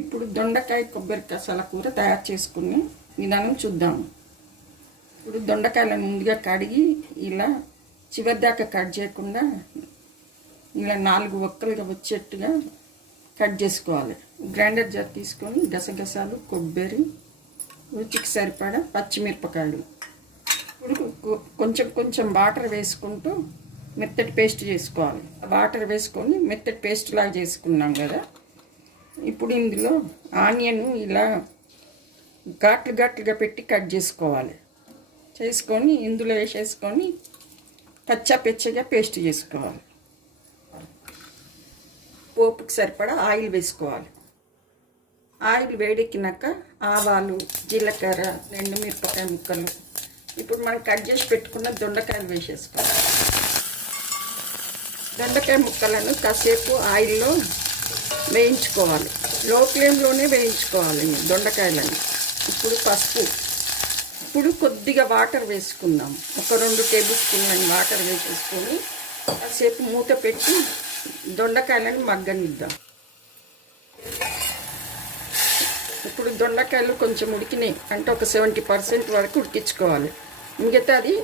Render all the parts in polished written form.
ఇప్పుడు దొండకాయ కొబ్బరి కసాల కూర తయారు చేసుకుని విధానం చూద్దాము. ఇప్పుడు దొండకాయలను ముందుగా కడిగి ఇలా చివరి దాకా కట్ చేయకుండా ఇలా 4 ఒక్కలుగా వచ్చేట్టుగా కట్ చేసుకోవాలి. గ్రైండర్ జార్ తీసుకొని గసగసాలు, కొబ్బరి, రుచికి సరిపడా పచ్చిమిరపకాయలు, ఇప్పుడు కొంచెం కొంచెం వాటర్ వేసుకుంటూ మెత్తటి పేస్ట్ చేసుకోవాలి. వాటర్ వేసుకొని మెత్తటి పేస్ట్ లాగా చేసుకున్నాం కదా. ఇప్పుడు ఇందులో ఆనియన్ ఇలా ఘాట్లుగా పెట్టి కట్ చేసుకోవాలి. చేసుకొని ఇందులో వేసేసుకొని పచ్చగా పేస్ట్ చేసుకోవాలి. పోపుకి సరిపడా ఆయిల్ వేసుకోవాలి. ఆయిల్ వేడెక్కినాక ఆవాలు, జీలకర్ర, 2 మిరపకాయ ముక్కలు, ఇప్పుడు మనం కట్ చేసి పెట్టుకున్న దొండకాయలు వేసేసుకోవాలి. దొండకాయ ముక్కలను కాసేపు ఆయిల్లో వేయించుకోవాలి. లో ఫ్లేమ్లోనే వేయించుకోవాలి దొండకాయలని. ఇప్పుడు పసుపు, ఇప్పుడు కొద్దిగా వాటర్ వేసుకుందాం. ఒక 2 టేబుల్ స్పూన్లని వాటర్ వేసేసుకొని కాసేపు మూత పెట్టి దొండకాయలను మగ్గనిద్దాం. ఇప్పుడు దొండకాయలు కొంచెం ఉడికినాయి అంటే ఒక 70% వరకు ఉడికించుకోవాలి. మిగతాది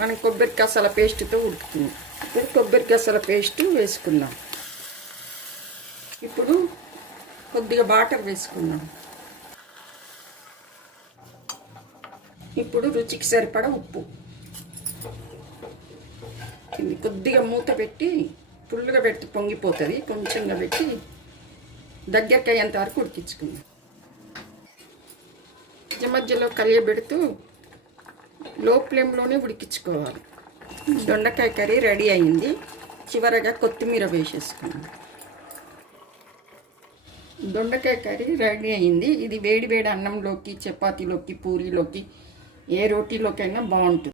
మనం కొబ్బరి కసాల పేస్ట్తో ఉడుకుతుంది. ఇప్పుడు కొబ్బరి కసాల పేస్ట్ వేసుకుందాం. ఇప్పుడు కొద్దిగా వాటర్ వేసుకుందాం. ఇప్పుడు రుచికి సరిపడా ఉప్పు, కొద్దిగా మూత పెట్టి ఫుల్గా పెట్టి పొంగిపోతుంది. కొంచెంగా పెట్టి దగ్గరికి అయ్యేంత వరకు ఉడికించుకుందాం. మధ్యలో కలియబెడుతూ లో ఫ్లేమ్లోనే ఉడికించుకోవాలి. దొండకాయ కర్రీ రెడీ అయింది. చివరగా కొత్తిమీర వేసేసుకుందాం. దొండకాయ కర్రీ రెడీ అయింది. ఇది వేడి వేడి అన్నంలోకి, చపాతీలోకి, పూరీలోకి, ఏ రోటీలోకైనా బాగుంటుంది.